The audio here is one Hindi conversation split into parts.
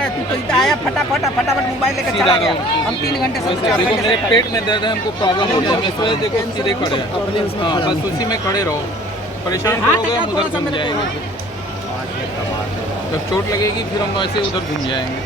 अरे तू तो इतना आया फटाफट मोबाइल लेकर चला गया। हम 3 घंटे से देखो मेरे पेट में दर्द है, हमको प्रॉब्लम हो गया, मैं इस वजह से देखो सीधे खड़े हैं। हाँ बस उसी में खड़े रहो, परेशान करोगे हम उधर घूम जाएंगे। जब चोट लगेगी फिर हम ऐसे उधर घूम जाएंगे।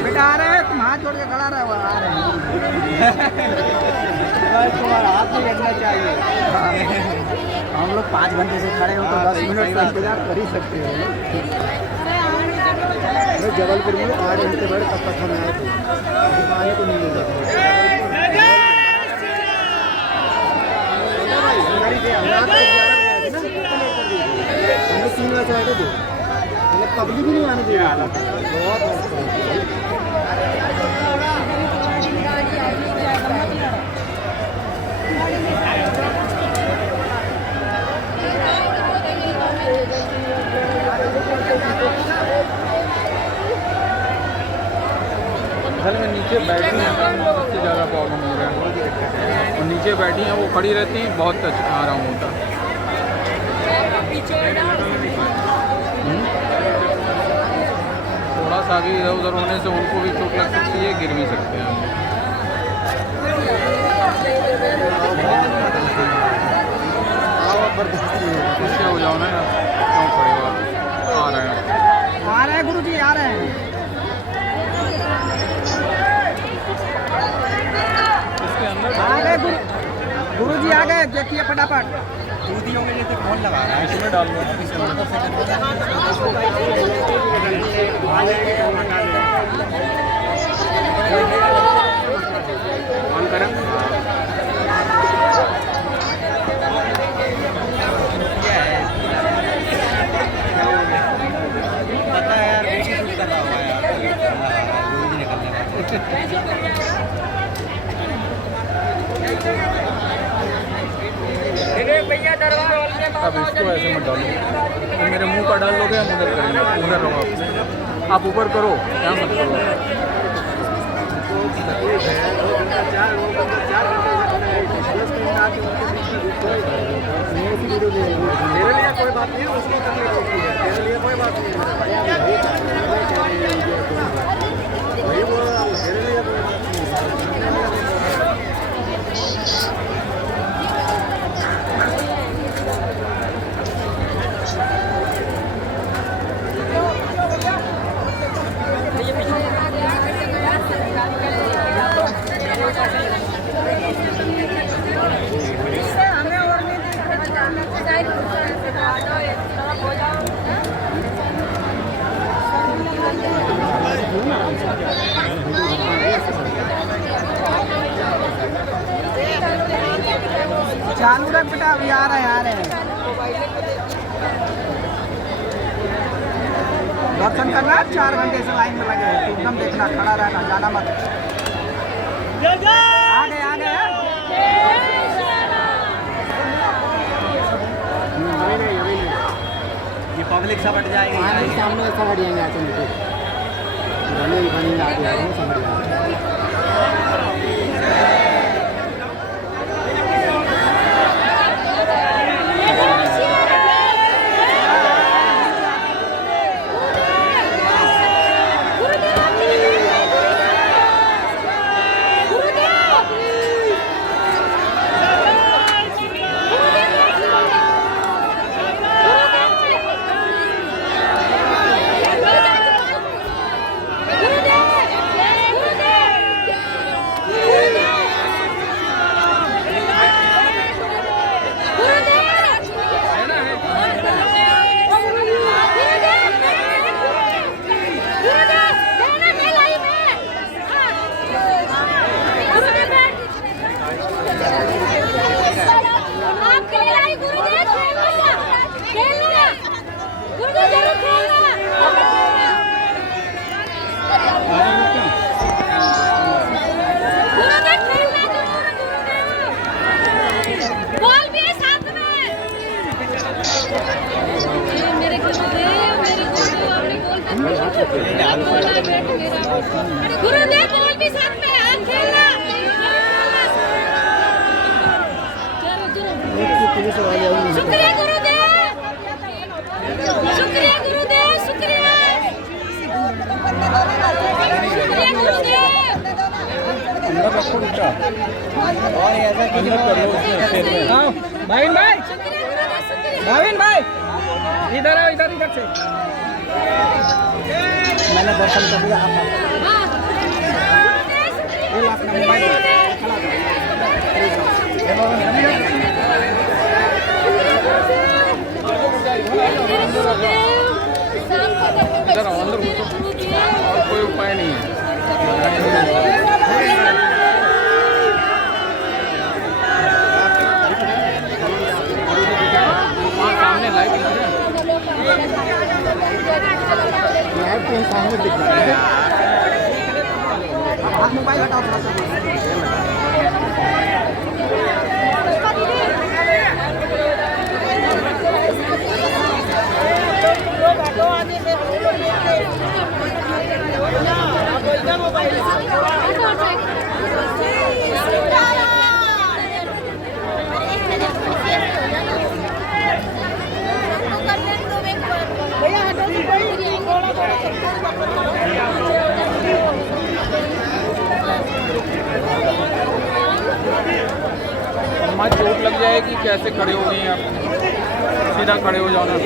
बेटा आ रहे हैं, तुम हाथ जोड़ के खड़ा रहे हो, आ रहे हैं। तुम्हारा हाथ नहीं लगना चाहिए। हम लोग 5 घंटे से खड़े हो तो 10 मिनट का इंतजार कर ही सकते हो। मैं जबलपुर में 8 घंटे बैठ तब तक हम आए थे, आने को नहीं मिल रहा। 3 बजे आए थे, पब्लिक भी नहीं आने दे रहा बहुत। असल में नीचे बैठी हैं, सबसे ज़्यादा प्रॉब्लम हो रहा है। और नीचे बैठी हैं, वो खड़ी रहती हैं, बहुत आराम होता है। थोड़ा सा भी इधर उधर होने से उनको भी चोट लग सकती है, गिर भी सकते हैं। इससे हो जाओ ना, क्यों खड़े हो? आ रहे हैं गुरु जी, आ रहे हैं। इसके अंदर आ गए गुरु जी, आ गए। देखिए फटाफट दूधियों के जैसे कौन लगा रहा है, इसमें डाल दो। ऑन करें। पता है यार, बेटी कुछ कर रहा हुआ है यार, दूध निकलने का। अब इसको ऐसे मत डालो, तो मेरे मुंह पर डाल लोगे, हम उधर करेंगे। उधर रहो आप ऊपर करो, क्या मत करो। मेरे लिए कोई बात नहीं है, उसको तकलीफ होती है, मेरे लिए कोई बात नहीं है। वही बोल रहा हूँ, मेरे लिए कोई बात नहीं है। चालू रख बेटा, अभी आ रहे हैं। दर्शन करना, 4 घंटे से लाइन में लगे हैं, एकदम देखना, खड़ा रहना, जाना मत। आ गए ये पब्लिक सब हट जाएगी, सामने सब हट जाएंगे। आगे समझ मेरे गुरुदेव बोल भी साथ में हाथ खेलना। शुक्रिया गुरुदेव, शुक्रिया गुरुदेव, शुक्रिया, शुक्रिया गुरुदेव। और ऐसा कीजिए भाविन भाई, भाविन भाई इधर आओ, इधर इधर से। मैंने दर्शन कर दिया। आप ये लो अपना मोबाइल इधर आओ, अंदर घुसो, और कोई उपाय नहीं है। सामने लाइट दिख रहा है, सामने दिख रहा है। आप मोबाइल हटाओ थोड़ा सा। हमारी चोट लग जाएगी, कैसे खड़े हो गए आप? सीधा खड़े हो जाओ ना।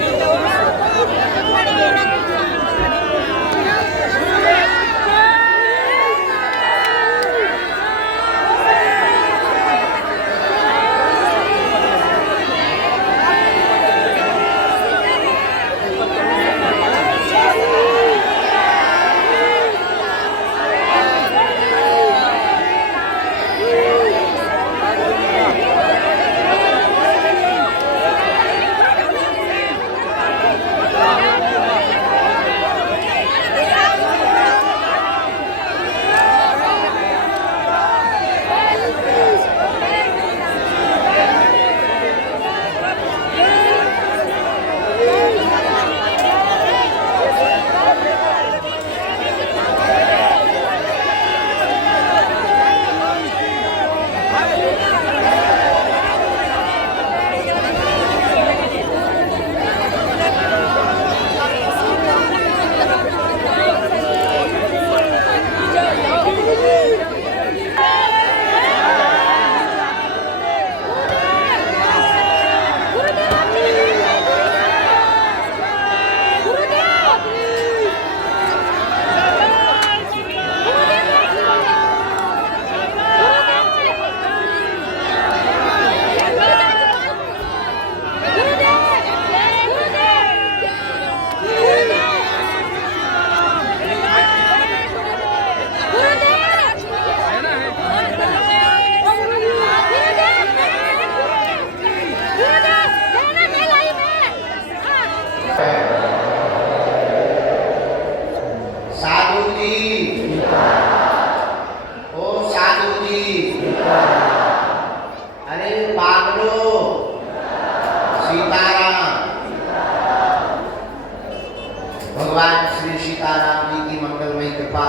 भगवान श्री सीताराम जी की मंगलमयी कृपा,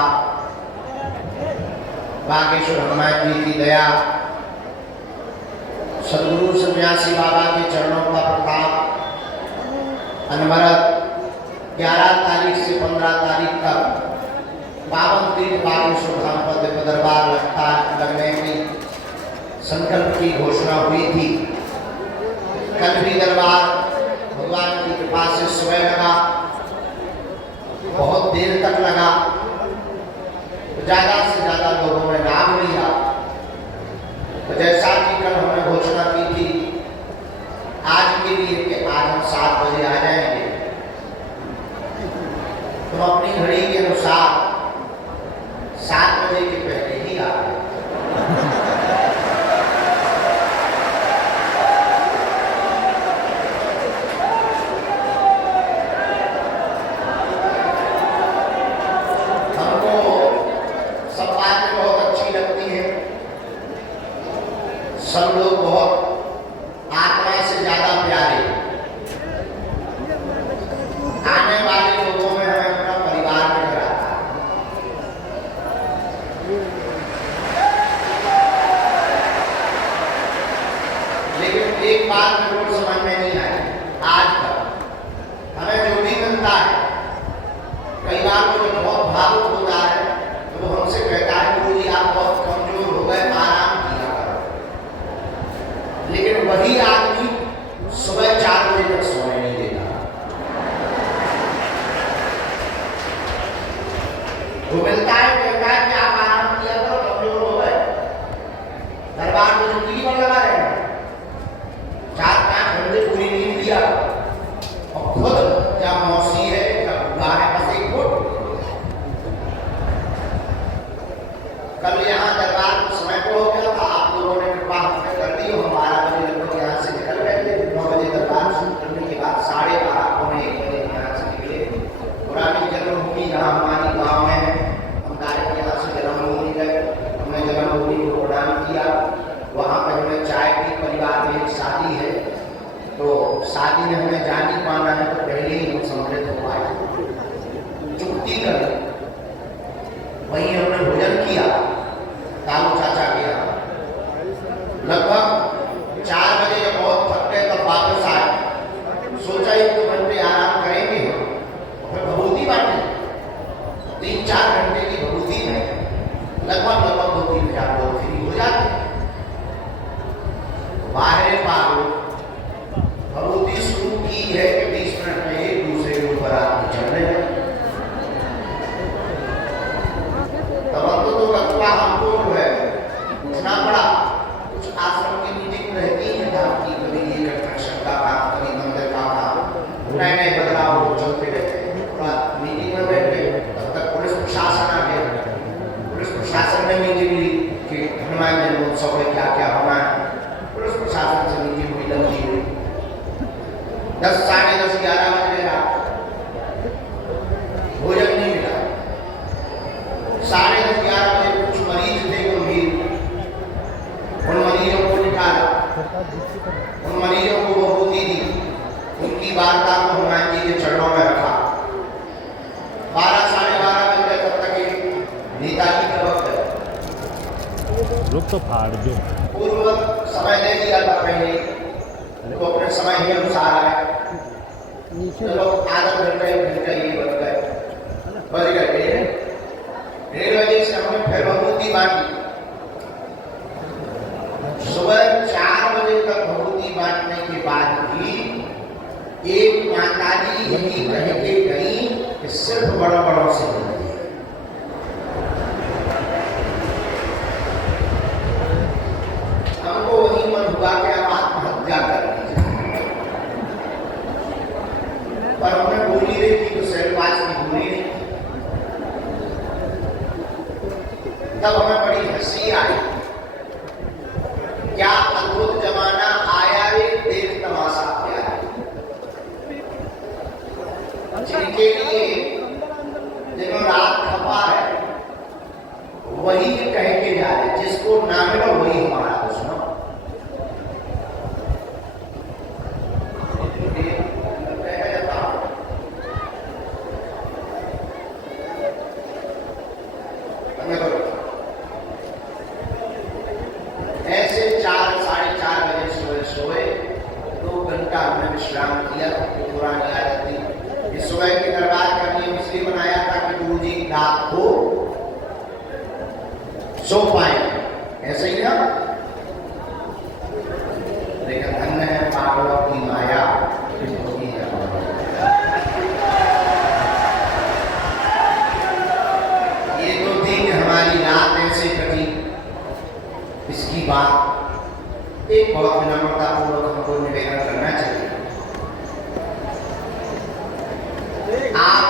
बागेश्वर हनुमान जी की दया, सदगुरु सन्यासी बाबा के चरणों का प्रताप, अनवरत 11 तारीख से 15 तारीख तक पावन तीर्थ बागेश्वर धाम पर दरबार लगने की संकल्प की घोषणा हुई थी। कल भी दरबार भगवान की कृपा से समय लगा, बहुत देर तक लगा, ज्यादा से ज्यादा लोगों ने लाभ लिया। तो जैसा कि कल हमने घोषणा की थी आज के लिए कि आज हम 7 बजे आ जाएंगे, तो अपनी घड़ी के अनुसार 7 बजे के पहले ही आ गए। सब लोग बहुत आत्मा से ज्यादा प्यारे, सुबह 4 बजे तक सोने नहीं देता। वो मिलता है, कहता है कि आप आराम किया करो, कमजोर हो गए। दरबार में जो टीवी पर लगा रहे हैं, 4-5 घंटे पूरी नींद लिया, और खुद क्या मौसी है, क्या बुआ है, बस एक फुट। कल यहाँ दरबार कुछ समय को हो गया था, आप लोगों ने कृपा हमें कर दी, हम 12 बजे लगभग यहाँ से निकल गए थे। 9 बजे दरबार शुरू करने के बाद 12:30 पौने 1 बजे यहाँ से निकले। पुरानी जन्मभूमि जहाँ हमारी गाँव है, हम डायरेक्ट यहाँ से जन्मभूमि गए। हमने जन्मभूमि को प्रणाम किया, वहाँ पर हमें चाय की, परिवार में एक शादी है, तो शादी में हमें जा नहीं पाना है, तो पहले ही हम सम्मिलित हो पाए, चुप्ती कर वहीं हमने भोजन किया कालू चाचा के यहाँ। लगभग 4 बजे जब बहुत थक गए तब वापस आए, सोचा 1-2 घंटे आराम करेंगे, फिर भभूति बांटे। 3-4 घंटे की भभूति में लगभग 2-3 हज़ार लोग फ्री हो जाते। बाहर पागो भभूति शुरू की है कि 20 मिनट में एक दूसरे के ऊपर आदमी चढ़ने लगे। तब तो लगता हमको जो है उठना पड़ा। कुछ आश्रम की मीटिंग रहती है धाम की, कभी ये कंस्ट्रक्शन का काम, कभी मंदिर का काम, नए बदलाव चलते रहते हैं। थोड़ा मीटिंग में बैठे, तब तक पुलिस प्रशासन आ गया। पुलिस प्रशासन ने मीटिंग ली कि हनुमान जन्मोत्सव में क्या क्या होना है। पुलिस प्रशासन से मीटिंग हुई, लंबी हुई। 10, साढ़े 10, 11 बजे रात भोजन नहीं मिला। 10:30, 11 बजे कुछ मरीज थे गंभीर, उन मरीजों को निकाला, उन मरीजों को भभूति दी, उनकी वार्ता को हनुमान जी के चरणों में रखा। 12, साढ़े 12 बजे तब तक एक नेताजी का वक्त है, रुक तो फाड़ दो, पूर्व समय दे दिया था पहले, तो अपने समय के अनुसार आए। चलो आधा घंटा 1 घंटा ये बज गए। 1:30 बजे से हमने फिर भभूति बांटी। सुबह 4 बजे तक भभूति बांटने के बाद भी एक माताजी यही कह के गई कि सिर्फ बड़ों से मिलती है। हमको वही मन हुआ कि अब आत्महत्या कर ली जाए, पर हमने बोली रही थी तो शैलवास की बोली नहीं। तब हमें बड़ी हंसी आई, क्या अद्भुत जमाना आया रे, देख तमाशा क्या है। जिनके लिए जिन्हों रात खपा है वही कह के जा रहे, जिसको ना मिलो वही हमारा दुश्मन। ऐसे 4, साढ़े 4 बजे सुबह सोए, 2 घंटा हमने विश्राम किया। पुरानी आदत थी, इस सुबह के दरबार का नियम इसलिए बनाया था कि गुरु जी रात को सो पाए, ऐसे ही ना। लेकिन धन्य है पागलों की माया, ये तो थी कि हमारी रात ऐसे कटी। इसकी बात एक बहुत विनम्रता पूर्वक हमको निवेदन करना चाहिए। आप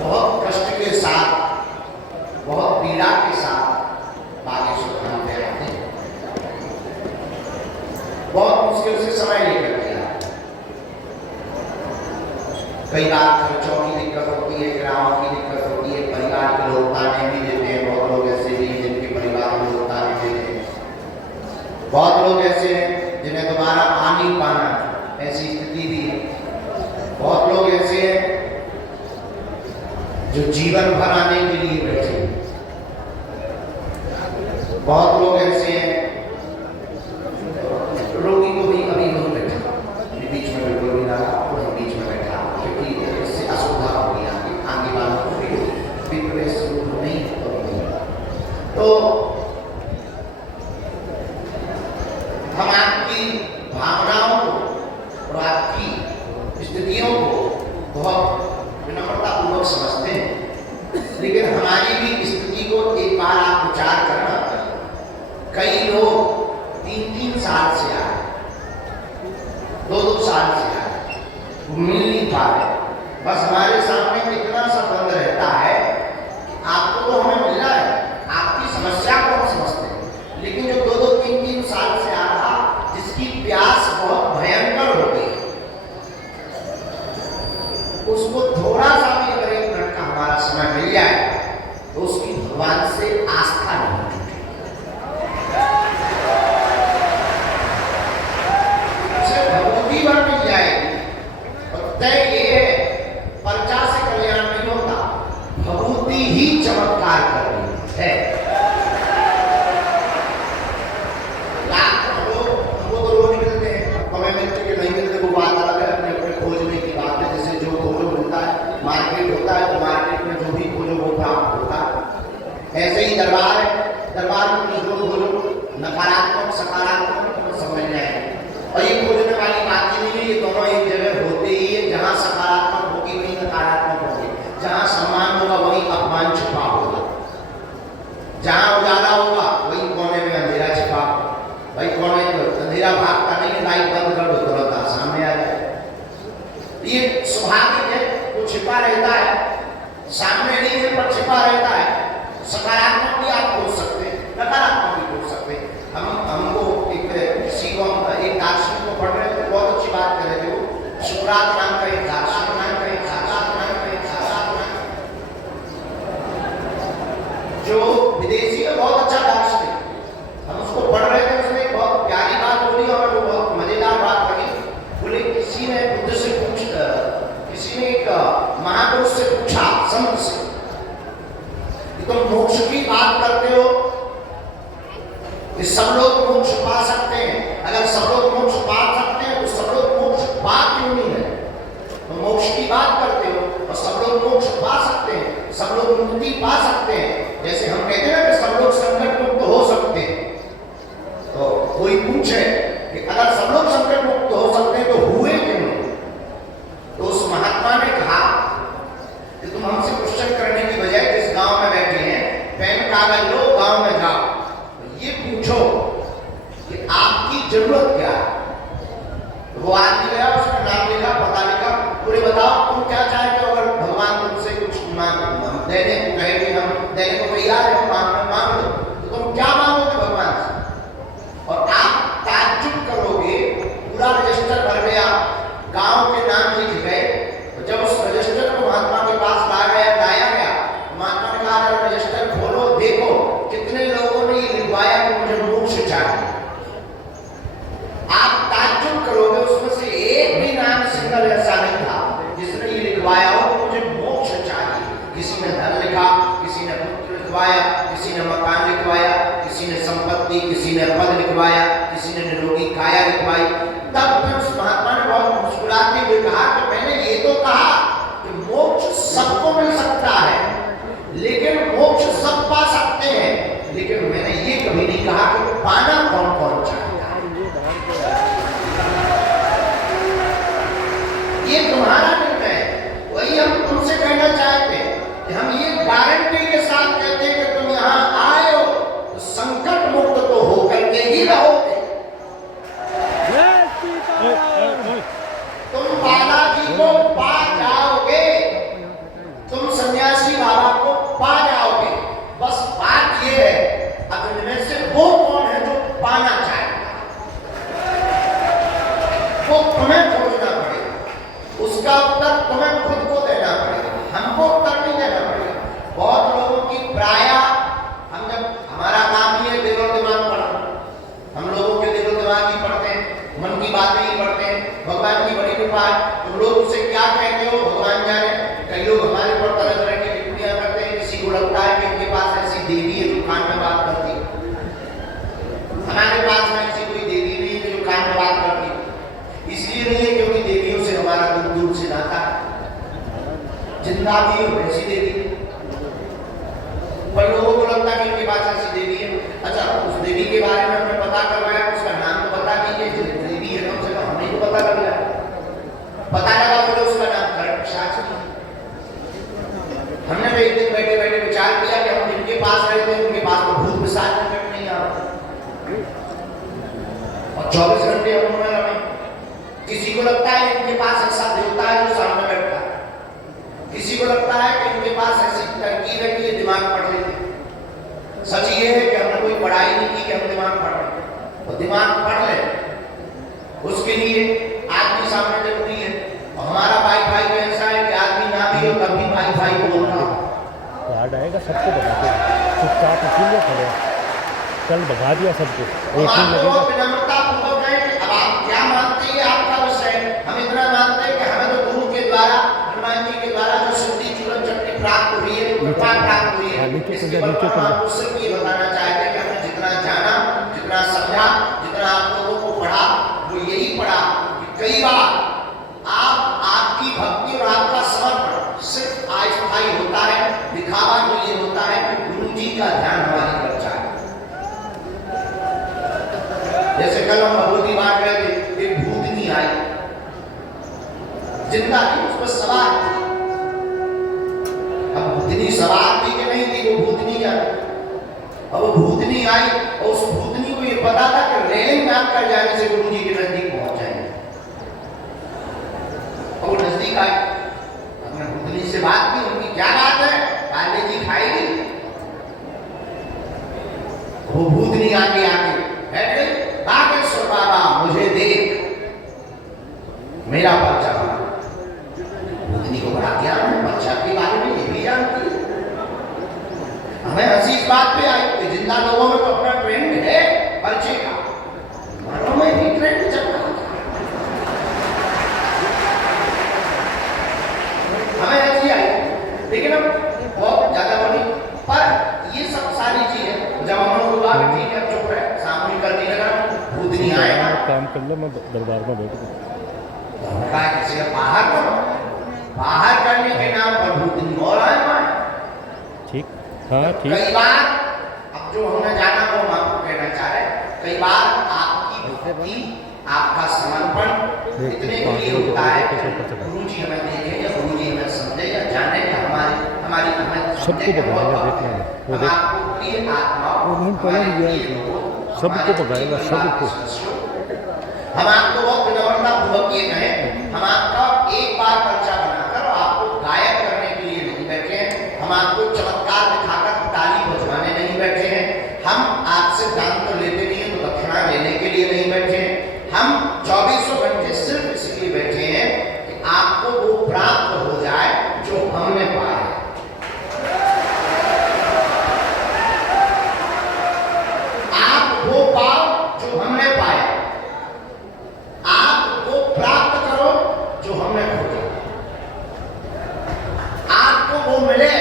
बहुत कष्ट के साथ, बहुत पीड़ा के साथ बागेश्वर धाम में आते हैं, बहुत मुश्किल से समय लेकर के आते। कई बार खर्चों की दिक्कत होती है, ग्रामों की दिक्कत होती है, परिवार के लोग ताने भी देते हैं। बहुत लोग ऐसे भी हैं जिनके परिवार में लोग ताने देते हैं। बहुत लोग ऐसे हैं जिन्हें दोबारा आ नहीं पाना, ऐसी स्थिति भी है। बहुत लोग ऐसे हैं जो जीवन भर आने के लिए बैठे हैं। बहुत लोग ऐसे हैं, रोगी को भी अभी नहीं बैठा, बीच में बिल्कुल भी लगा, वही बीच में बैठा, क्योंकि इससे असुविधा हो गई। आगे वालों को भी प्रवेश नहीं तो हम आपकी साल से आए, मिल नहीं पा रहे। बस हमारे सामने इतना सा बंद रहता है, आपको तो हमें मिल रहा है, आपकी समस्या को हम समझते हैं, लेकिन जो 2-2, 3-3 साल से आ रहा, जिसकी प्यास बहुत भयंकर हो गई, उसको थोड़ा सा भी अगर 1 मिनट का हमारा समय मिल जाए तो उसकी भगवान से आस्था नहीं टूटेगी, उसे भगवती भर मिल जाएगी। और तय ये है, पर्चा से कल्याण नहीं होता, भगवती ही चमत्कार कर रही है। हमको तो रोज मिलते हैं, हमें मिलते कि नहीं मिलते वो बात अलग है, अपने अपने खोजने की बात है। जैसे जो खोजो मिलता है, मार्केट होता है तो मार्केट में जो भी खोजो वो प्राप्त होता है। ऐसे ही दरबार है, दरबार में जो खोजो नकारात्मक सकारात्मक तो समझ जाए। और ये खोजने वाली बात ही नहीं है, ये दोनों एक जगह होते ही है। जहाँ सकारात्मक होगी वहीं नकारात्मक होगी, जहाँ सम्मान होगा वहीं अपमान छिपा होगा, जहाँ उजाला होगा वहीं कोने में अंधेरा छिपा। भाई कोने में अंधेरा भागता नहीं, लाइट बंद कर दो तुरंत सामने आ जाए। ये स्वाभाविक है, वो छिपा रहता है, सामने नहीं है पर छिपा रहता है। सकारात्मक भी आप खोज सकते हैं, नकारात्मक भी खोज सकते हैं। हमको किसी को एक दार्शनिक को पढ़ रहे थे, बहुत अच्छी बात कर रहे थे वो। सुकरात नाम का एक दार्शनिक नाम का एक जो विदेशी है, बहुत अच्छा दार्शनिक, हम उसको पढ़ रहे थे। उसने एक बहुत प्यारी बात बोली और वो बहुत मजेदार बात लगी। बोले किसी ने बुद्ध से किसी ने एक महापुरुष से पूछा, संत से, कि तुम मोक्ष की बात करते हो कि सब लोग मोक्ष पा सकते हैं, अगर सब लोग मोक्ष पा सकते हैं तो सब लोग मोक्ष पा क्यों नहीं है? तो मोक्ष की बात करते हो और सब लोग मोक्ष पा सकते हैं, सब लोग मुक्ति पा सकते हैं। जैसे हम कहते हैं कि सब लोग संकट मुक्त हो सकते हैं, तो कोई पूछे कि अगर सब लोग संकट मुक्त हो सकते हैं तो हुए क्यों नहीं? तो उस महात्मा ने कहा कि तुम हमसे क्वेश्चन करने की बजाय जिस गांव में बैठे हैं, पेन कागज लो, गांव में जाओ, ये पूछो कि आपकी जरूरत क्या है। तो वो आदमी गया, उसका नाम लिखा, पता लिखा, पूरे बताओ तुम क्या चाहते हो। अगर भगवान तुमसे कुछ देने को कहे कि हम देने को तैयार है, मांग लो, तो तुम क्या मांगोगे भगवान से? और आप ताज्जुब करोगे, पूरा रजिस्टर भर गया, गांव के नाम लिख गए। तो जब उस रजिस्टर को महात्मा के पास लाया गया, महात्मा ने कहा रजिस्टर खोलो, देखो कितने लोगों ने ये लिखवाया कि मुझे मोक्ष चाहिए। आप ताज्जुब करोगे, उसमें से एक भी नाम सिंगल ऐसा नहीं था जिसने ये लिखवाया हो कि मुझे मोक्ष चाहिए। किसी ने धन लिखा, किसी ने पुत्र लिखवाया, किसी ने मकान लिखवाया, किसी ने संपत्ति, किसी ने पद लिखवाया, किसी ने निरोगी काया लिखवाई। तब फिर उस महात्मा ने बहुत मुस्कुराते हुए कहा कि मैंने ये तो कहा कि मोक्ष सबको मिल सकता है, लेकिन मोक्ष सब पा सकते हैं, लेकिन मैंने ये कभी नहीं कहा कि पाना कौन कौन चाहता है। ये तुम्हारा निर्णय है। वही हम तुमसे कहना चाहते हैं कि हम ये गारंटी के साथ कहते हैं कि तुम यहाँ आए हो तो संकट मुक्त तो होकर के ही रहोगे। तुम बालाजी को पा जाओगे, तुम सन्यासी बाबा को पा जाओगे। बस बात ये है, अब इनमें से वो कौन है जो पाना चाहेगा, वो तुम्हें खोजना पड़ेगा, उसका उत्तर तुम्हें खुद को देना पड़ेगा, हमको उत्तर नहीं देना पड़ेगा। बहुत लोगों की प्राय हम जब हमारा काम ही है दिल और दिमाग पढ़ना, हम लोगों के दिल और दिमाग ही पढ़ते हैं, मन की बातें ही पढ़ते हैं। भगवान की बड़ी कृपा है, तुम लोग उसे क्या कहते हो भगवान जाने। कई लोग हमारे ऊपर तरह तरह की टिप्पणियां करते हैं, किसी को लगता है कि उनके पास ऐसी देवी है जो कान में बात करती है, हमारे पास में ऐसी कोई देवी नहीं है जो कान में बात करती है। इसलिए नहीं है क्योंकि देवियों से हमारा दूर दूर से नाता है, जिंदा भी हो ऐसी देवी। पर लोगों को लगता है कि उनके पास ऐसी देवी है। अच्छा, उस देवी के बारे में हमने पता करवाया, उसका नाम तो पता कीजिए, जो देवी है कम से कम हमने तो पता कर लिया, पता लगा बोले उसका नाम करण शास्त्री। हमने तो एक दिन बैठे बैठे विचार किया कि हम जिनके पास रहते हैं उनके पास तो भूत पिशाच नहीं आ रहा, और 24 घंटे हम उनमें रहे, किसी को लगता है इनके पास ऐसा देवता है जो सामने बैठता है, किसी को लगता है कि इनके पास ऐसी तरकीब है कि ये दिमाग पढ़ लेते। सच ये है कि हमने कोई पढ़ाई नहीं की कि हम दिमाग पढ़ लें, तो दिमाग पढ़ ले उसके लिए आदमी सामने जरूरी है। और हमारा वाईफाई तो ऐसा है कि आदमी ना भी हो तब भी वाईफाई बोलता हो। याद आएगा सबको बताते चुपचाप इसीलिए खड़े कल भगा दिया सबको एक ही लगेगा। विनम्रतापूर्वक है कि अब आप क्या मानते हैं आपका विषय है। हम इतना मानते हैं कि हमें तो गुरु के द्वारा हनुमान जी के द्वारा जो सिद्धि जीवन चक्री प्राप्त हुई है, कृपा प्राप्त हुई है। इसके बाद हम आपको सिर्फ ये बताना चाहते हैं कि हमने जितना जाना, जितना समझा, जितना आप लोगों को पढ़ा, वो यही पढ़ा कि कई बार आपकी भक्ति और आपका समर्पण सिर्फ अस्थायी होता है, दिखावा के लिए होता है कि गुरु जी का ध्यान हमारी तरफ जाए। जैसे कल हम भगवती बांट रहे थे, एक भूतनी आई, जिंदा थी, उस पर सवार थी। अब भूतनी सवार थी कि नहीं थी, वो भूतनी क्या थी। अब वो भूतनी आई और उस भूतनी को ये पता था कि रेलिंग नाप कर जाने से गुरु जी के नजदीक पहुंच जाएंगे। और वो नजदीक आई, अपने भूतनी से बात की, उनकी क्या बात है, पाले जी खाएगी। वो भूतनी आगे आके बैठ गई, बागेश्वर बाबा मुझे देख, मेरा पर्चा बना। भूतनी को बड़ा ज्ञान है, पर्चा के बारे में ये भी जानती है। हमें हंसी इस बात पे आई कि जिंदा लोगों में तो अपना ट्रेंड है पर्चे का, मरों में भी ट्रेंड चल रहा है। हमें हंसी आई, लेकिन अब बहुत ज्यादा बनी। पर ये सब सारी चीजें जब हम लोग बोला ठीक है चुप रहे, सामने करने लगा, भूतनी आएगा काम कर ले, मैं दरबार में बैठ गया। बाहर करने के नाम पर भूतनी और आए। ठीक, हाँ ठीक। कई बार अब जो हमने जाना वो हम आपको कहना चाह रहे हैं, कई बार आपकी भक्ति, आपका समर्पण इतने के लिए होता है कि गुरु जी हमें देखें या गुरु जी हमें समझे या जाने या हमारी हमें सबको पकड़ाएगा, देखना है वो देख, आपको प्रिय आत्माओं, वो पकड़ गया, सबको पकड़ाएगा, सबको। हम आपको बहुत विनम्रता पूर्वक ये कहें, हम आपका एक बार पर्चा बनाकर आपको गायब करने के लिए नहीं बैठे हैं, हम आपको चमत्कार दिखाकर ताली बजवाने नहीं बैठे हैं, हम आपसे दान तो लेते नहीं है तो दक्षिणा लेने के लिए नहीं बैठे हैं। हम 24 घंटे सिर्फ इसलिए बैठे हैं कि आपको वो प्राप्त हो जाए जो हमने पाया। आप वो पाओ जो हमने पाया, आप वो प्राप्त करो जो हमने खोजा। आपको वो मिले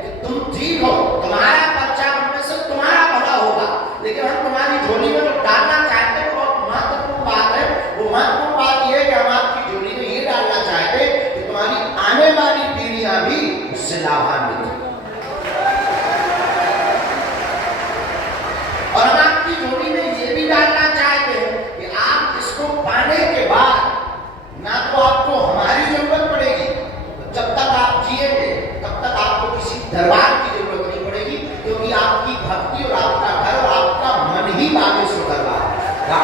कि तुम ठीक हो, तुम्हारा पर्चा बनने से तुम्हारा भला होगा। लेकिन हम तुम्हारी झोली में जो डालना चाहते हैं बहुत महत्वपूर्ण बात है। वो महत्वपूर्ण बात यह है कि हम आपकी झोली में ये डालना चाहते हैं कि तुम्हारी आने वाली पीढ़ियां भी उससे लाभान्वित हो। और हम आपकी झोली में ये भी डालना चाहते हैं कि आप इसको पाने के बाद ना तो आपको हमारी जरूरत पड़ेगी, जब तक आप जिएंगे तब तक आपको किसी दरबार की जरूरत नहीं पड़ेगी, क्योंकि आपकी भक्ति और आपका घर और आपका मन ही बागेश्वर दरबार है।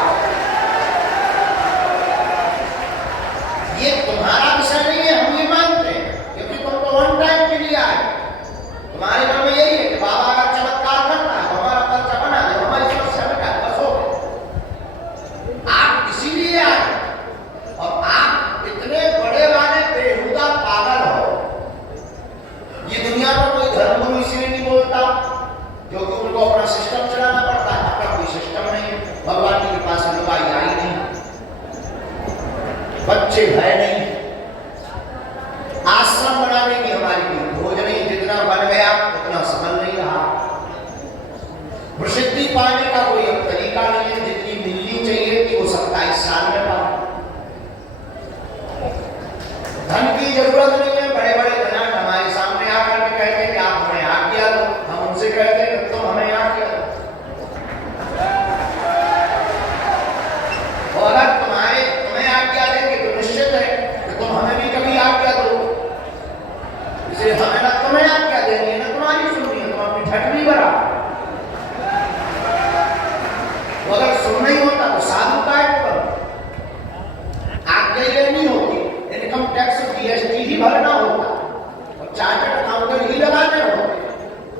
ये तुम्हारा विषय नहीं है, हम ये मानते हैं, क्योंकि तुम तो वन टाइम के लिए आए। तुम्हारे मन में यही है कि बाबा अगर चमत्कार करता है तो हमारा पर्चा बना दे, हमारी समस्या मिटा, बस हो गया। आप इसीलिए आए और आप इतने बड़े वाले बेहुदा पागल हो। ये दुनिया में कोई धर्मगुरु इसलिए नहीं बोलता क्योंकि उनको अपना सिस्टम चलाना पड़ता है, अपना कोई सिस्टम नहीं है। भगवान जी के पास लुगाई आई नहीं, बच्चे है नहीं, आश्रम बनाने की हमारी कोई खोज नहीं, जितना बन गया उतना संभल नहीं रहा। प्रसिद्धि पाने का कोई अब तरीका नहीं है, जितनी मिलनी चाहिए कि वो 27 साल में पाए। धन की जरूरत नहीं है, बड़े बड़े धनाढ्य हमारे सामने आकर के कहते हैं कि आप हमें आज्ञा दो, हम उनसे कहते हैं कि तुम हमें आज्ञा दो। और अगर तुम्हें आज्ञा देंगे तो निश्चित है भरना होता और चार्टर्ड अकाउंटेंट ही लगाने होते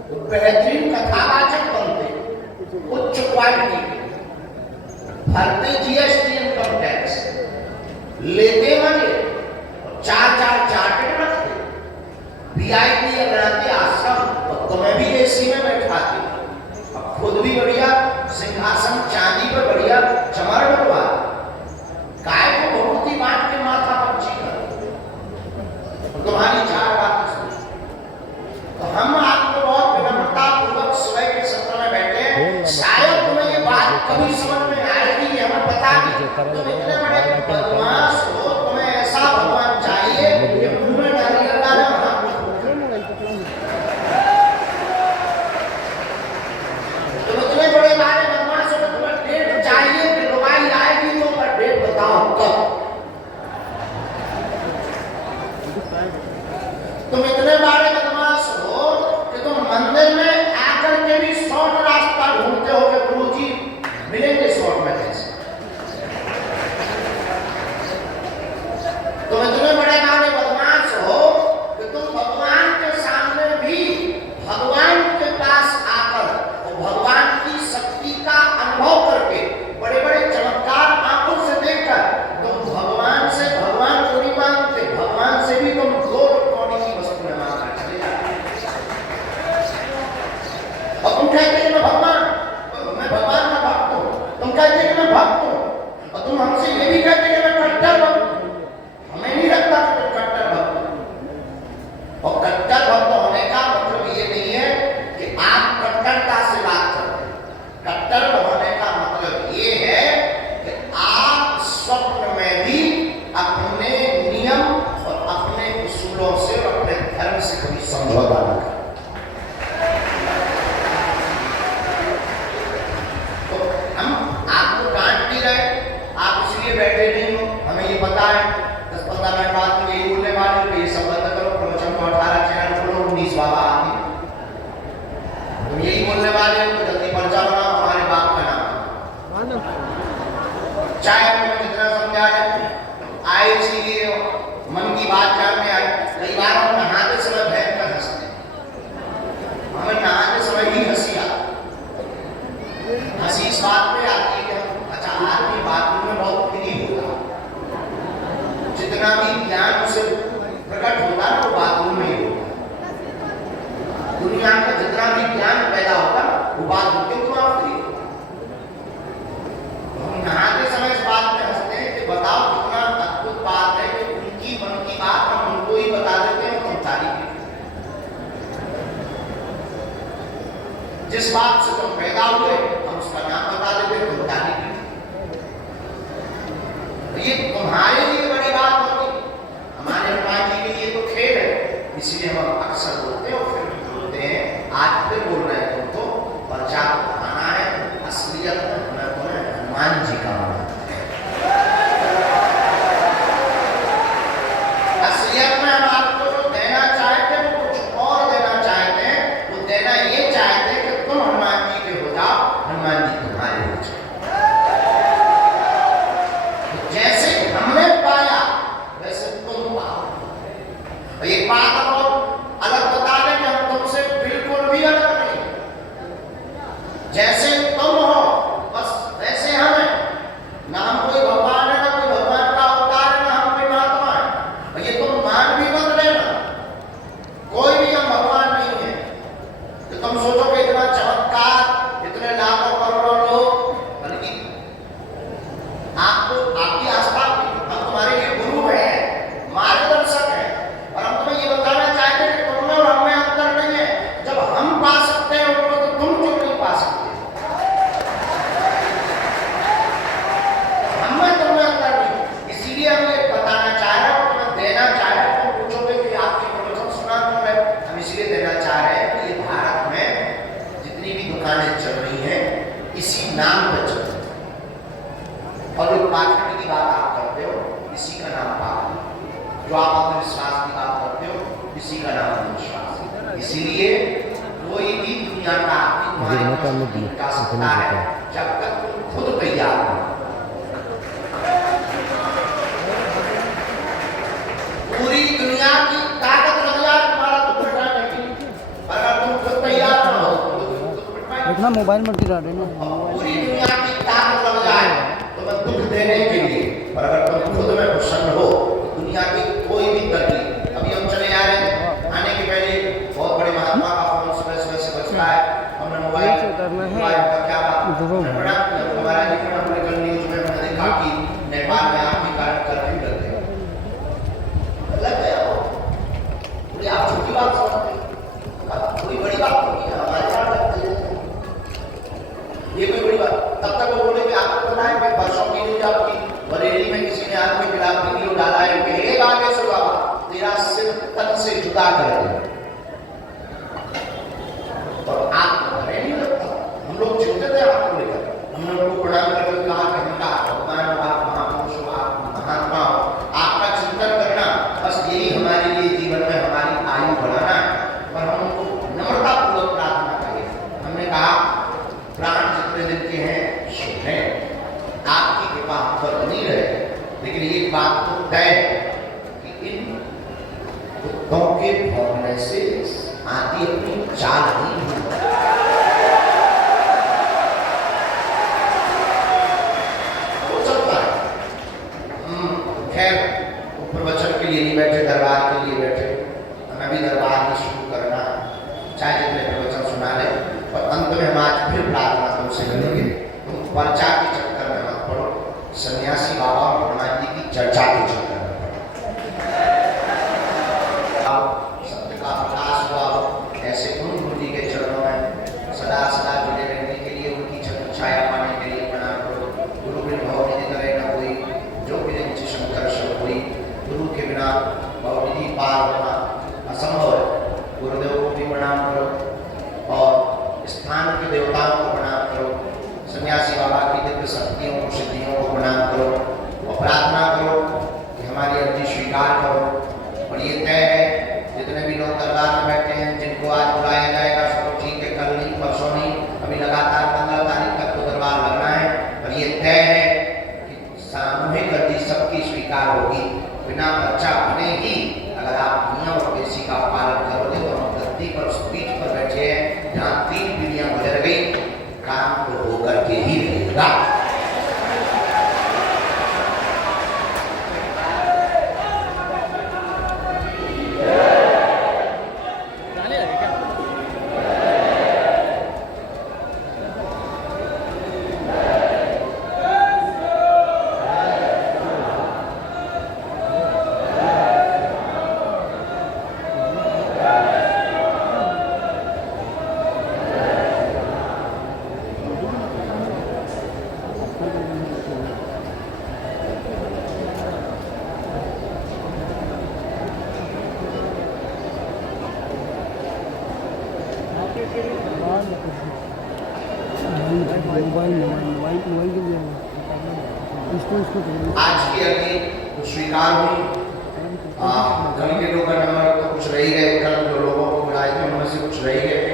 तो बेहतरीन कथावाचक बनते, उच्च क्वालिटी भरते जीएसटी इनकम टैक्स लेते मजे और चार चार्टर्ड रखते, वीआईपी बनाते आश्रम और तुम्हें भी एसी में बैठाते, अब खुद भी बढ़िया सिंहासन चांदी पर बढ़िया चमर बनवा, गाय को बहुत ही बांट के माथा पंची कर तुम्हारी चार बात सुन। तो हम आपको बहुत विनम्रता पूर्वक सुबह के सत्र में बैठे, शायद तुम्हें ये बात कभी समझ में आएगी, हमें पता नहीं, तुम इतने बड़े बदमाश हो, तुम्हें ऐसा भगवान चाहिए कि मुंह में नारियल डाले और हाथ में तुम इतने बड़े बारे बदमाश हो, तुम्हें डेट चाहिए कि रुवाई आएगी तो पर डेट बताओ कब। तुम इतने बारे बदमाश हो कि तुम मंदिर में आकर के भी शॉर्ट रास्ता ढूंढते हो कि गुरुजी मिलेंगे शॉर्ट में कैसे। तुम इतने बड़े बारे बदमाश हो कि तुम भगवान के सामने भी भगवान के पास आकर और भगवान की शक्ति का अनुभव करके बड़े बड़े चमत्कार आंखों से देखकर तुम भगवान से भगवान को नहीं मांगते, भगवान से भी तुम 2 कौड़ी की वस्तु में मांगना चले जाते और तुम कहते हैं मैं भगवान का भक्त हूं, तुम कहते हैं मैं भक्त हूं और तुम हमसे ये भी कहते हैं मैं कट्टर भक्त हूं। हमें नहीं लगता कि तुम कट्टर भक्त हो, और कट्टर भक्त होने का मतलब ये नहीं है कि आप कट्टरता से बात करते हैं। कट्टर होने का मतलब ये है कि आप स्वप्न में भी अपने नियम और अपने उसूलों से और अपने धर्म से कभी समझौता न करें। तो हम आपको डांट भी रहे, आप इसलिए बैठे नहीं हो, हमें ये पता है 10-15 मिनट बाद तो यही बोलने वाले हो, ये सब बंद करो, प्रवचन को 18 चैनल खोलो, 19 बाबा आगे तुम यही बोलने वाले हो, तो जल्दी पर्चा बनाओ, हमारे बाप का नाम चाहे तुम्हें कितना समझा जाए, आए इसीलिए मन की बात जानने आए। कई बार हम नहाते समय भयंकर हंसते, हमें नहाते समय ही हंसी आती, हंसी इस बात पे आती है कि हम अच्छा आदमी बाथरूम में बहुत फ्री होता, जितना भी ज्ञान उसे प्रकट होता है वो बाथरूम में ही होता, दुनिया का जितना भी ज्ञान पैदा होता वो बाथरूम के तुम आप फ्री होता। हम नहाते समय इस बात में हंसते हैं कि बताओ कितना अद्भुत बात है कि उनकी मन की बात हम उनको ही बता देते हैं, तुम तारीफ जिस बात से तुम पैदा हुए हम उसका नाम बता देते हैं, तुम तारीफ ये तुम्हारे लिए बड़ी बात होती, हमारे हनुमान जी के लिए तो खेल है, इसलिए हम अक्सर बोलते हैं और फिर बोलते हैं आज फिर बोल रहे हैं तुमको पर्चा आना है, असलियत में तुम्हें हनुमान जी का माना, असलियत में हम आपको जो देना चाहते हैं वो कुछ और देना चाहते हैं, वो देना ये चाहते हैं कि तुम हनुमान जी के हो जाओ, हनुमान जी तुम्हारे हो जाओ। जैसे हमने पाया वैसे तुम पाओ। एक बात और अलग बता दें कि हम तुमसे बिल्कुल भी अलग नहीं, जैसे तुम हो बस वैसे हम हैं, ना हम कोई भगवान है ना कोई भगवान का अवतार है, ना हम कोई महात्मा है, और ये तुम मान भी मत लेना, कोई भी हम भगवान नहीं है। तो तुम सोचो कि इतना चमत्कार, इतने लाखों करोड़ों लोग, बल्कि आपको आपकी आस्था हम तुम्हारे लिए गुरु हैं, मार्गदर्शक हैं, और हम तुम्हें ये बताना चाहते हैं कि तुम में और हम में अंतर नहीं है। जब हम पा सकते हैं उनको तो तुम क्यों नहीं पा सकते? हम में तुम में अंतर नहीं, इसीलिए हम ये बताना चाह रहे हैं और तुम्हें देना चाह रहे हैं। तुम पूछोगे कि आपकी प्रवचन सुना क्यों है, हम इसलिए देना चाह रहे हैं कि ये भारत में जितनी भी दुकानें चल रही हैं इसी नाम पर चल रही है, और जो पाखंड की बात आप करते हो इसी का नाम पाखंड, जो आप अपने विश्वास की बात करते हो इसी का नाम अंधविश्वास। इसीलिए कोई भी दुनिया का का सकता है जब तक तुम खुद तैयार हो। पूरी दुनिया की मोबाइल में गिरा रहे ना पूरी दुनिया की ताकत लग जाए तुम्हें दुख देने के लिए, पर अगर तुम खुद में प्रसन्न हो दुनिया की कोई भी तरकीब। अभी हम चले आ रहे हैं, आने के पहले बहुत बड़े महात्मा का फोन सुबह सुबह से बजता है, हमने मोबाइल का क्या बात हमारा पॉलिटिकल न्यूज में मैंने देखा कि नेपाल में आपके कारण कर्फ्यू लग गया, लग गया वो बोले आप छोटी बात समझते कोई बड़ी बात नहीं है, हमारे साथ लगती है ये कोई बड़ी बात। तब तक वो बोले कि आपको पता है मैं वर्षों की न्यूज आपकी बरेली में किसी ने आदमी मिला वीडियो डाला है कि एक आगे से बाबा तेरा सिर तन से जुदा कर दे, और आप हमें नहीं लगता, हम लोग चिंतित थे आपको लेकर, हमने उनको प्रणाम करके कहा कि हम भगवान आप महापुरुष हो, आप महात्मा हो, आपका चिंतन करना बस यही हमारे लिए जीवन में हमारी आयु बढ़ाना है, पर हम उनको नम्रतापूर्वक प्रार्थना करें। हमने कहा प्राण जितने दिन के हैं शुभ हैं, आपकी कृपा हम पर बनी रहे, लेकिन एक बात तो तय है कि इन कुत्तों के भौंकने से आती अपनी चाल नहीं हो सकता है। खैर प्रवचन के लिए नहीं बैठे, दरबार के लिए बैठे, हमें भी दरबार ही शुरू करना, चाहे जितने प्रवचन सुना ले, और अंत में हम आज फिर प्रार्थना तुमसे करेंगे। तुम पर्चा के चक्कर में मत पड़ो, सन्यासी बाबा और हनुमान जी की चर्चा के चक्कर में पड़ो। सत्य का प्रकाश हुआ ऐसे गुरु जी के चरणों में सदा सदा जुड़े रहने के लिए, उनकी छाया पाने के लिए प्रणाम करो। गुरु बिन भवनिधि करे न कोई, जो बिन शंकर शव कोई, गुरु के बिना भवनिधि पार होना असंभव है। गुरुदेव को भी प्रणाम करो और स्थान के देवताओं को प्रणाम करो, सन्यासी बाबा की दिव्य शक्तियों को सिद्धियों को प्रणाम करो और प्रार्थना करो कि हमारी अर्जी स्वीकार करो। और ये तय है जितने भी लोग दरबार में बैठे हैं, जिनको आज बुलाया जाएगा सब ठीक है, कल नहीं परसों नहीं, अभी लगातार 15 तारीख तक तो दरबार लगना है, और ये तय है कि सामूहिक अर्जी सबकी स्वीकार होगी बिना बच्चा बने ही। अगर आप नियम और देसी का पालन करोगे तो हम गद्दी पर उस पीठ पर बैठे हैं जहाँ 3 पीढ़ियां गुजर गई, काम तो होकर के ही रहेगा। आज की अर्जी कुछ स्वीकार हुई, कल के लोग का नंबर तो कुछ रह गए, कल जो लोगों को बुलाए थे उनमें से कुछ रह गए थे,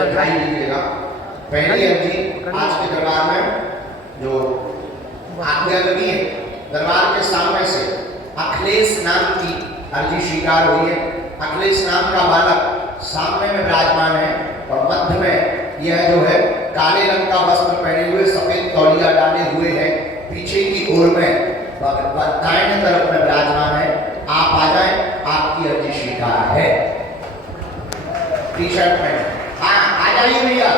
दिखाई दीजिएगा। पहली अर्जी आज के दरबार में जो आज्ञा लगी है, दरबार के सामने से अखिलेश नाम की अर्जी स्वीकार हुई है। अखिलेश नाम का बालक सामने में विराजमान है और मध्य में यह जो है काले रंग का वस्त्र पहने हुए, सफेद तौलिया डाले हुए है, पीछे की ओर में दाहिने तरफ में विराजमान है। आप आ जाएं, आपकी अर्जी स्वीकार है। टी शर्ट में हाँ आ जाइए भैया,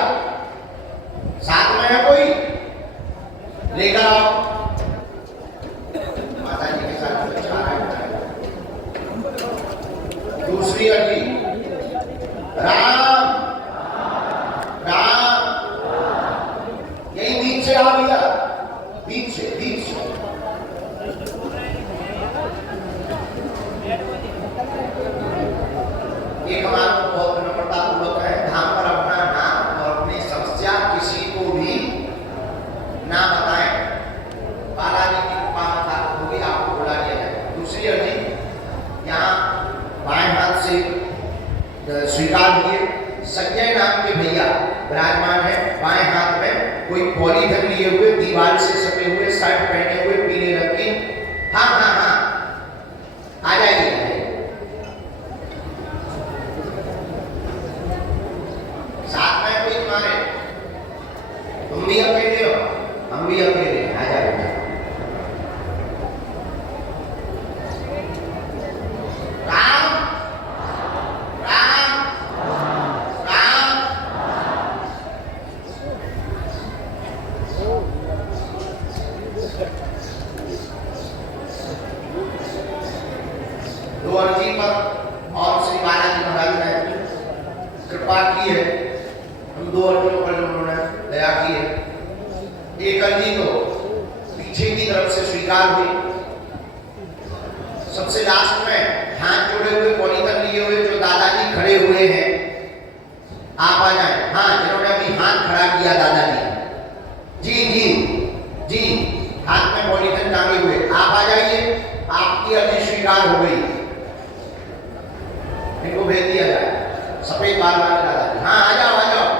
साथ में है कोई लेकर आओ, माता जी के साथ बच्चा आ रहा है। दूसरी अर्जी राम राम, यही बीच से आ भैया, बीच से एक हमारा बहुत नम्रतापूर्वक है, धाम पर अपना नाम और अपनी समस्या किसी को भी ना बताएं, बालाजी की कृपा होगी आपको बुला लिया जाए। दूसरी अर्जी यहाँ बाएं हाथ से स्वीकार हुई, संजय नाम के भैया विराजमान है, बाएं हाथ में कोई पॉलीथिन लिए हुए, दीवार से सटे हुए, शर्ट पहने हुए पीले रंग की। हाँ हाँ हाँ आ जाइए। साथ में कोई तुम्हारे कृपा की है, हम 2 अर्जियों पर उन्होंने दया की है। एक अर्जी तो पीछे की तरफ से स्वीकार हुई। सबसे लास्ट में हाथ जोड़े हुए पॉलीथन लिए हुए जो दादाजी खड़े हुए हैं, आप आ जाए। हाँ, जिन्होंने अभी हाथ खड़ा किया दादाजी, जी जी जी, हाथ में पॉलीथन टांगे हुए, आप आ जाइए। आपकी अर्जी स्वीकार हो गई, इनको भेज दिया जाए। सफेद बाल वाले दादाजी, हाँ आ जाओ आ जाओ।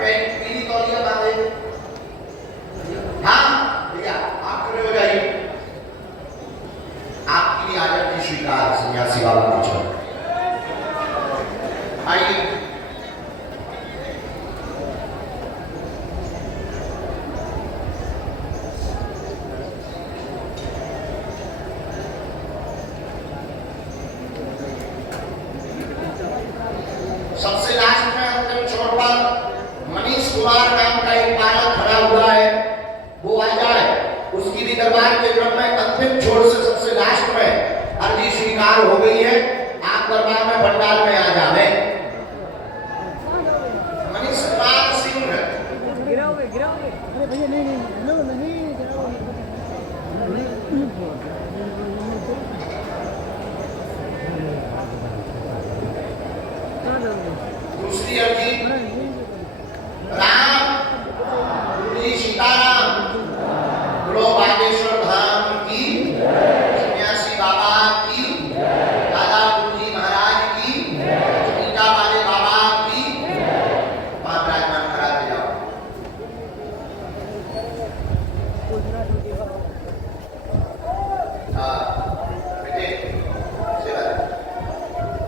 पीली तौलिया बांधे। हाँ भैया, आप खड़े हो जाइए। आपकी भी आजादी स्वीकार सन्यासी बाबा की चरण। आइए। सबसे लास्ट में अंतिम छोर पर मनीष कुमार नाम का एक बालक खड़ा हुआ है, वो आ जाए। उसकी भी दरबार के क्रम में अंतिम छोर से सबसे लास्ट में अर्जी स्वीकार हो गई है। आप दरबार में पंडाल में आ जाए। मनीष कुमार सिंह दूसरी अर्जी राम गुरुजी सीताराम बोलो बागेश्वर धाम की, सन्यासी बाबा की, दादा गुरुजी महाराज की, ईटा वाले बाबा की। वहां विराजमान कराते जाओ। बेटे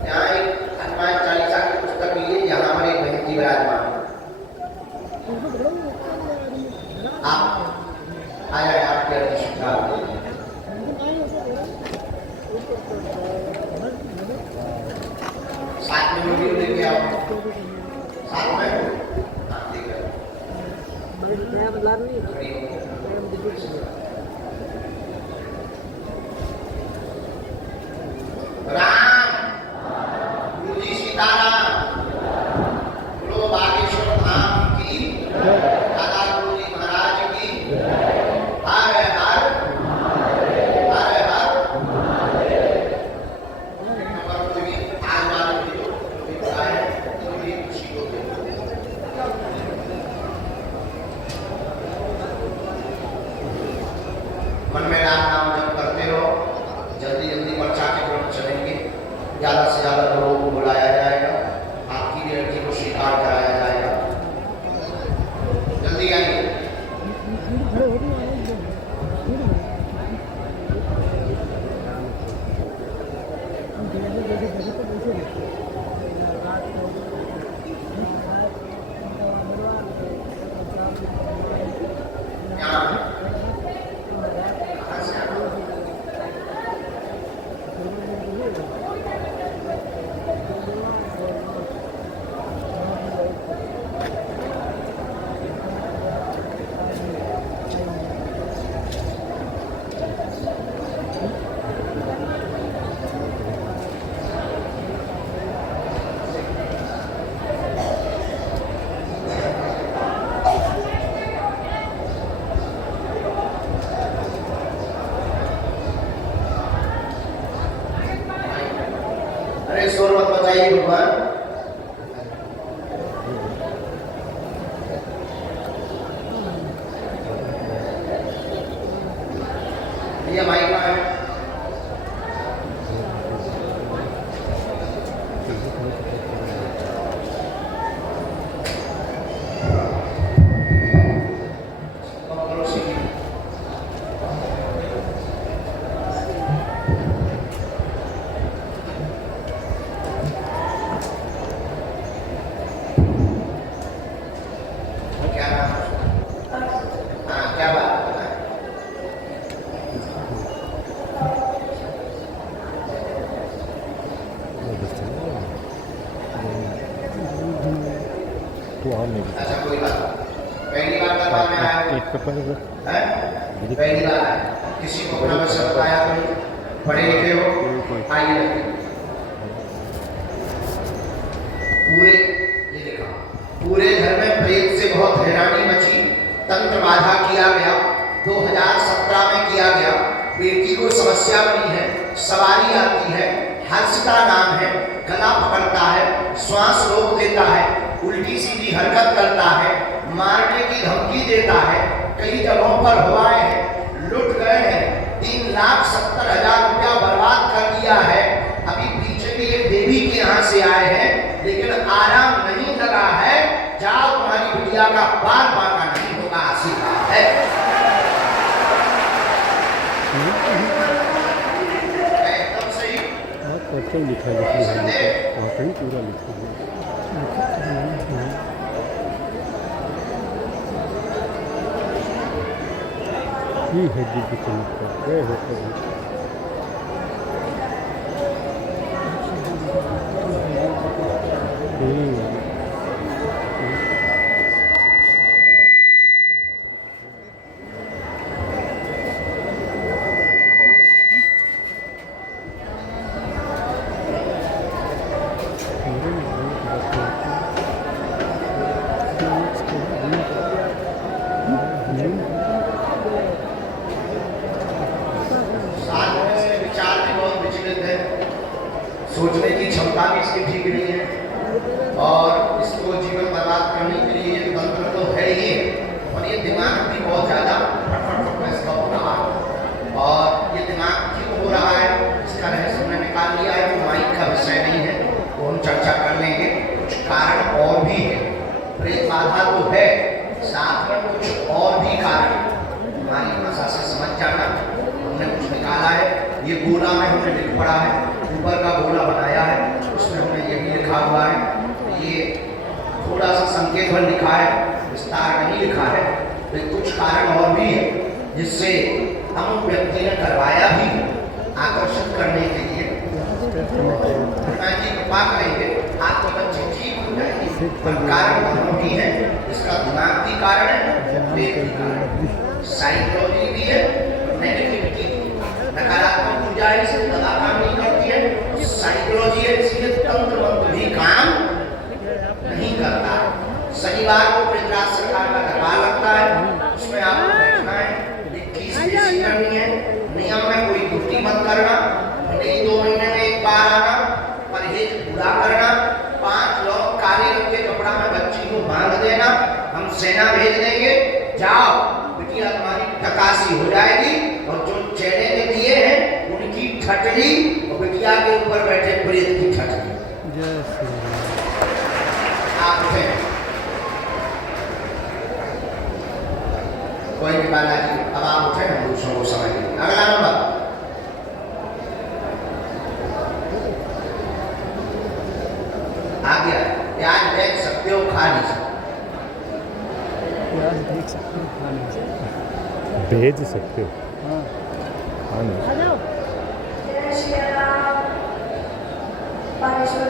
यहाँ एक हनुमान चालीसा की पुस्तक लिए, यहाँ पर एक बहन जी विराजमान। आप आया है, आपके अर्जी स्वीकार हो गई। साथ में वीडियो लेके आओ, साथ में आप लेकर खड़ी हो। राम गुरुजी सीताराम बोलो बागेश्वर धाम की, दादा गुरुजी महाराज की। हर हर हर हर। आज वाले भी तो भी खुशी होती है। मन में राम नाम जप करते रहो। जल्दी जल्दी पर्चा के क्रम चलेंगे। ज्यादा से ज्यादा लोगों को बुलाया जाएगा, आपकी भी अर्जी को स्वीकार कराया जाएगा। जल्दी आइए। अरे शोर मत मचाइए भगवान। भैया माइक में है। पहली बार आए, किसी को अपना मसला बताया कोई, पढ़े लिखे हो, आइए रखिए। पूरे ये देखा, पूरे घर में प्रेत से बहुत हैरानी मची, तंत्र बाधा किया गया, 2017 में किया गया। बेटी को समस्या बनी है, सवारी आती है, हर्षिता नाम है, गला पकड़ता है, श्वास रोक देता है, उल्टी सीधी हरकत करता है, मारने की धमकी देता है, कई जगहों पर हुआएं हैं, लुट गए हैं, 3,70,000 रुपया बर्बाद कर दिया है। अभी पीछे भी एक देवी के यहाँ से आए हैं, लेकिन आराम नहीं लगा है। जाओ, तुम्हारी बिटिया का बाल बांका नहीं होगा, आशीर्वाद है। एकदम सही लिखा है, पूरा लिखा है। ये है जी चमत्कार होता है। सोचने की क्षमता भी इसकी ठीक नहीं है, और इसको जीवन बर्बाद करने के लिए ये तंत्र तो है ही, और ये दिमाग भी बहुत ज़्यादा फटफट इसका हो रहा है। और ये दिमाग क्यों हो रहा है, इसका रहस्य हमने निकाल लिया है। वो माइक का विषय नहीं है, वो हम चर्चा कर लेंगे। कुछ कारण और भी है, प्रेत बाधा तो है, साथ में कुछ और भी कारण हमारी भाषा से समझ जाना। हमने कुछ निकाला है, ये गोला में हमने लिख पड़ा है, ऊपर का गोला बनाया है, उसमें हमने ये भी लिखा हुआ है। ये थोड़ा सा संकेत भर लिखा है, विस्तार नहीं लिखा है। तो कुछ कारण और भी है जिससे हम व्यक्ति ने करवाया भी आकर्षित करने के लिए। कृपा करेंगे, आपको बच्चे ठीक हो जाएंगे। कारण दोनों भी है, इसका दिमाग भी कारण है, साइकोलॉजी भी है, नेगेटिविटी, नकारात्मक ऊर्जा है, इससे दवा काम नहीं करती है। साइकोलॉजी है, इसलिए तंत्र मंत्र भी काम नहीं करता। शनिवार को पृथ्वीराज सरकार का दरबार लगता है, उसमें आपको बैठना है, 21 पेशी करनी है। नियम में कोई गुट्टी मत करना, भले ही 2 महीने में एक बार आना, परहेज पूरा करना। 5 लोग काले रंग के कपड़ा में बच्ची को बांध देना, हम सेना भेज देंगे, जाओ बिटिया तुम्हारी टकासी हो जाएगी। और जो चेहरे में दिए हैं उनकी ठटली, और बिटिया के ऊपर बैठे प्रेत की ठटली। आप उठे, कोई नहीं बालाजी, अब आप उठे, हम दूसरों को समझ लेंगे। अगला नंबर, आ गया। प्याज देख सकते हो, खा नहीं सकते। प्याज देख सकते हो, खा नहीं सकते, भेज सकते हो, खा नहीं सकते। जय श्री राम। परमेश्वर